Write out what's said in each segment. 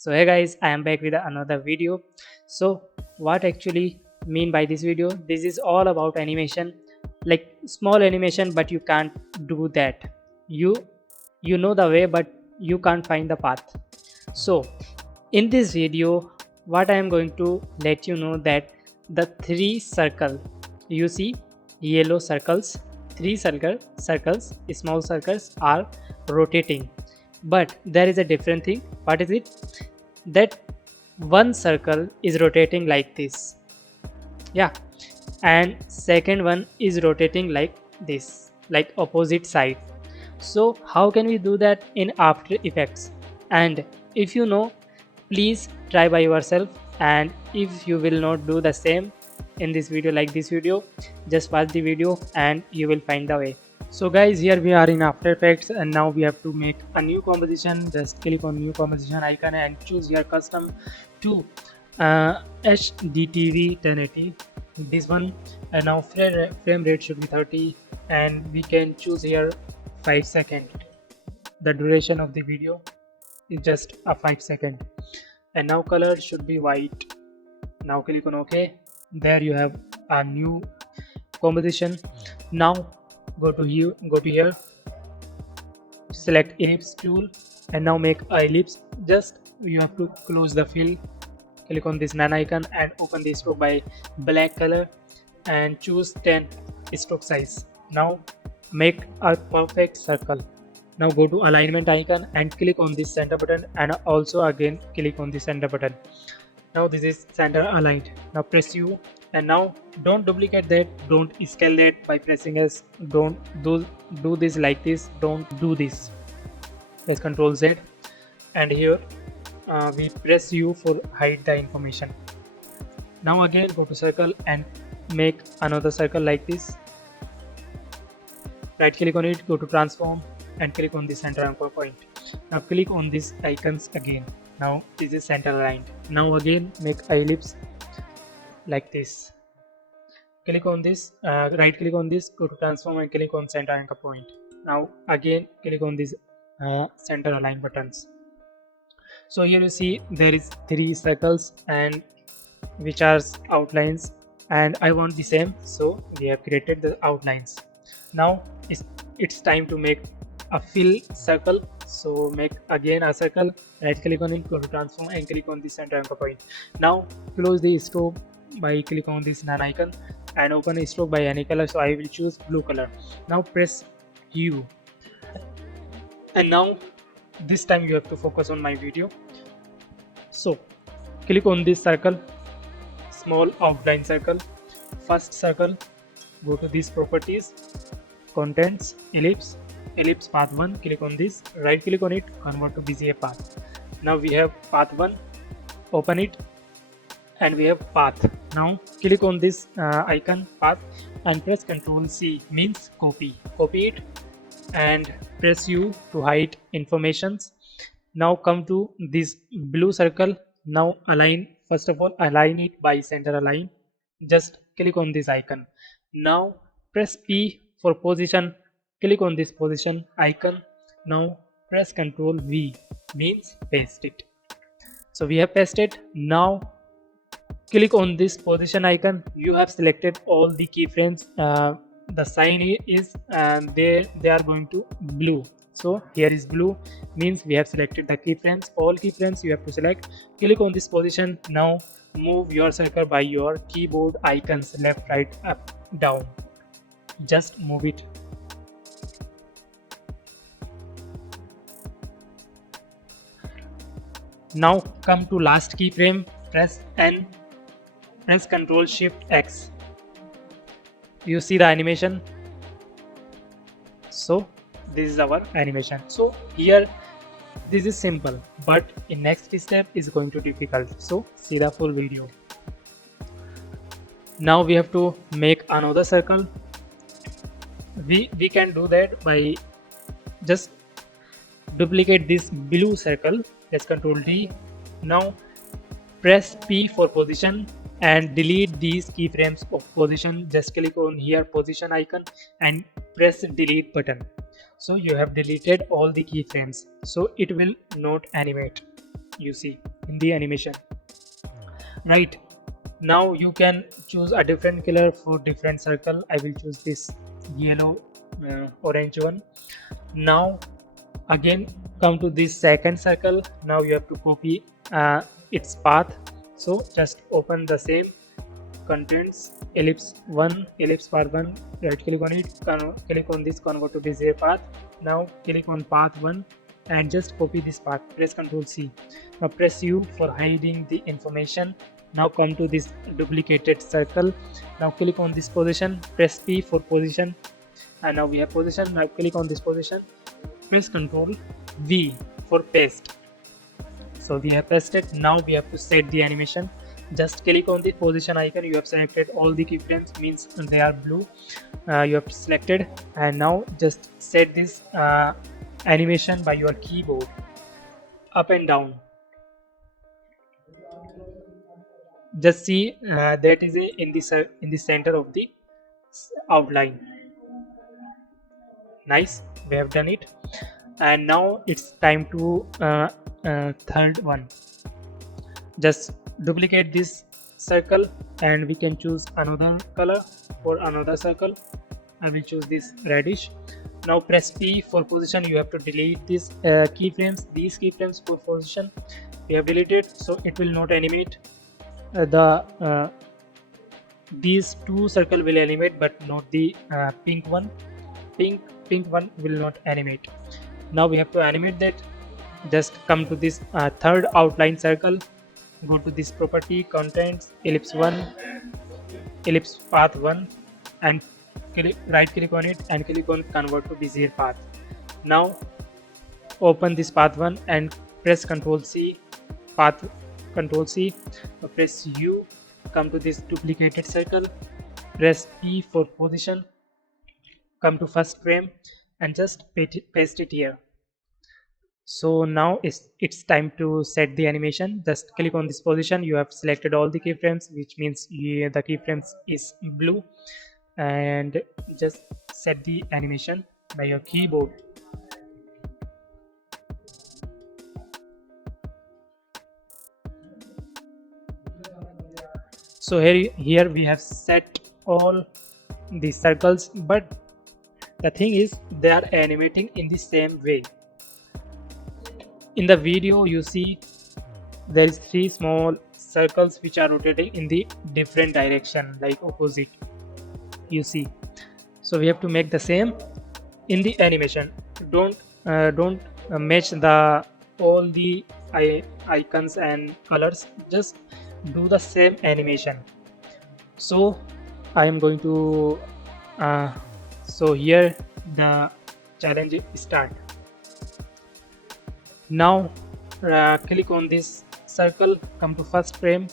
So hey guys, I am back with another video. So what actually mean by this video? This is all about animation, like small animation, but you can't do that. You you know the way, but you can't find the path. So in this video, what I am going to let you know that the three circle you see yellow circles, three circles, small circles are rotating, but there is a different thing. What is it? That one circle is rotating like this, yeah, and second one is rotating like this, like opposite side. So how can we do that in After Effects? And if you know, please try by yourself, and if you will not do the same in this video, like this video, just watch the video and you will find the way. So guys, here we are in After Effects, and now we have to make a new composition. Just click on new composition icon and choose your custom to HDTV 1080, this one. And now frame rate should be 30, and we can choose here 5 seconds. The duration of the video is just a 5 second, and now color should be white. Now click on OK. There you have a new composition. Now go to here, select ellipse tool, and now make a ellipse. Just you have to close the fill, click on this none icon and open the stroke by black color and choose 10 stroke size. Now make a perfect circle. Now go to alignment icon and click on this center button, and also again click on the center button. Now this is center aligned. Now press U, and now don't duplicate that, don't scale that by pressing S, don't do this like this, don't do this. Press Ctrl Z, and here we press U for hide the information. Now again go to circle and make another circle like this. Right click on it, go to transform and click on the center anchor point. Now click on these icons again. Now this is center aligned. Now again make a ellipse like this. Click on this, right click on this, go to transform and click on center anchor point. Now again click on these center align buttons. So here you see there is three circles and which are outlines, and I want the same, so we have created the outlines. Now it's time to make a fill circle. So make again a circle, right click on it, go to transform and click on the center anchor point. Now close the stroke by click on this none icon and open a stroke by any color, so I will choose blue color. Now press U, and now this time you have to focus on my video. So click on this circle, small outline circle, first circle, go to these properties, contents, ellipse path 1, click on this, right click on it, convert to Bezier path. Now we have path 1, open it, and we have path. Now click on this icon path and press Ctrl C, means copy it, and press U to hide informations. Now come to this blue circle. Now align, first of all align it by center align. Just click on this icon. Now press P for position, click on this position icon. Now press Ctrl V, means paste it. So we have pasted. Now click on this position icon. You have selected all the keyframes. The sign is they are going to blue. So here is blue, means we have selected the keyframes. All keyframes you have to select. Click on this position. Now move your circle by your keyboard icons, left, right, up, down. Just move it. Now come to last keyframe, press N, press Ctrl Shift X. You see the animation. So this is our animation. So here this is simple, but in next step is going to difficult. So see the full video. Now we have to make another circle. We can do that by just duplicate this blue circle. Let's Ctrl D. Now press P for position and delete these keyframes of position. Just click on here position icon and press delete button. So you have deleted all the keyframes, so it will not animate. you see in the animation, right? Now you can choose a different color for different circle. I will choose this yellow orange one. Now again come to this second circle. Now you have to copy its path, so just open the same contents, ellipse 1, ellipse path 1, right click on it, click on this convert to bezier path. Now click on path 1 and just copy this path, press Ctrl C. Now press U for hiding the information. Now come to this duplicated circle. Now click on this position, press P for position, and now we have position. Now click on this position, press Ctrl V for paste. So we have pasted. Now we have to set the animation. Just click on the position icon. You have selected all the keyframes, means they are blue. You have selected, and now just set this animation by your keyboard, up and down. Just see that is in the center of the outline. Nice, we have done it. And now it's time to third one. Just duplicate this circle and we can choose another color for another circle. I will choose this reddish. Now press P for position. You have to delete these keyframes. These keyframes for position we have deleted, so it will not animate. These two circle will animate, but not the pink one. Pink one will not animate. Now we have to animate that. Just come to this third outline circle, go to this property, contents, ellipse 1, ellipse path 1, and right click on it and click on convert to bezier path. Now open this path 1 and press Ctrl C, path Ctrl C. Press U, come to this duplicated circle, press P for position, come to first frame and just paste it here. So now it's time to set the animation. Just click on this position. You have selected all the keyframes, which means the keyframes is blue, and just set the animation by your keyboard. So here we have set all the circles, but the thing is they are animating in the same way. In the video you see there is 3 small circles which are rotating in the different direction, like opposite, you see. So we have to make the same in the animation. Don't match the all the icons and colors, just do the same animation. So I am going to so here the challenge start. Now click on this circle, come to first frame,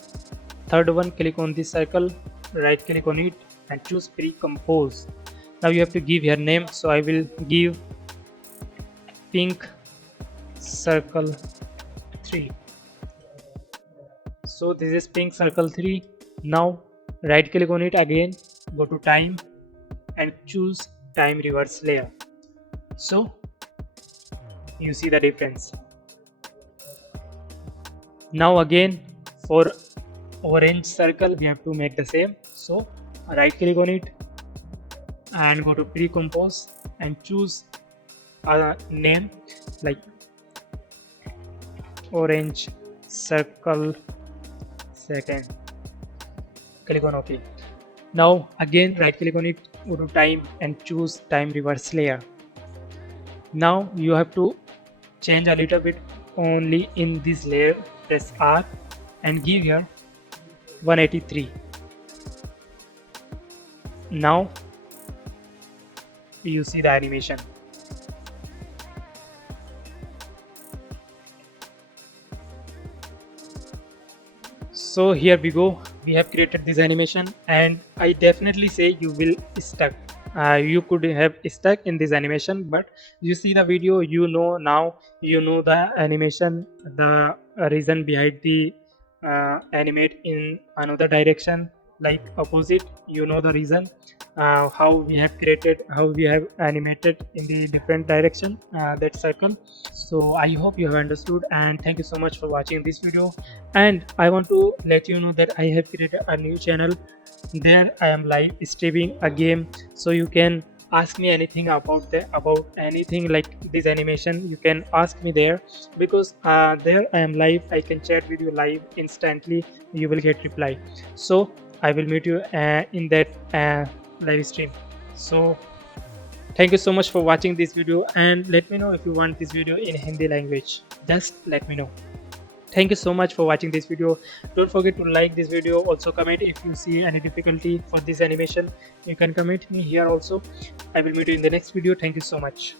third one, click on this circle, right click on it and choose pre-compose. Now you have to give your name, so I will give pink circle 3. So this is pink circle 3. Now right click on it again, go to time and choose time reverse layer. So you see the difference. Now again for orange circle we have to make the same. So right click on it and go to pre-compose and choose a name like orange circle second. Click on OK. Now again right click on it, go to time and choose time reverse layer. Now you have to change a little bit only in this layer, press R and give here 183. Now you see the animation. So here we go, we have created this animation, and I definitely say you will stuck. You could have stuck in this animation, but you see the video, you know now, you know the animation, the reason behind the animate in another direction. like opposite. You know the reason, how we have created, how we have animated in the different direction, that circle. So I hope you have understood, and thank you so much for watching this video. And I want to let you know that I have created a new channel. There I am live streaming a game, so you can ask me anything about anything like this animation. You can ask me there, because there I am live. I can chat with you live instantly. You will get reply. So I will meet you in that live stream. So thank you so much for watching this video, and let me know if you want this video in Hindi language. Just let me know. Thank you so much for watching this video. Don't forget to like this video. Also comment if you see any difficulty for this animation. You can comment me here also. I will meet you in the next video. Thank you so much.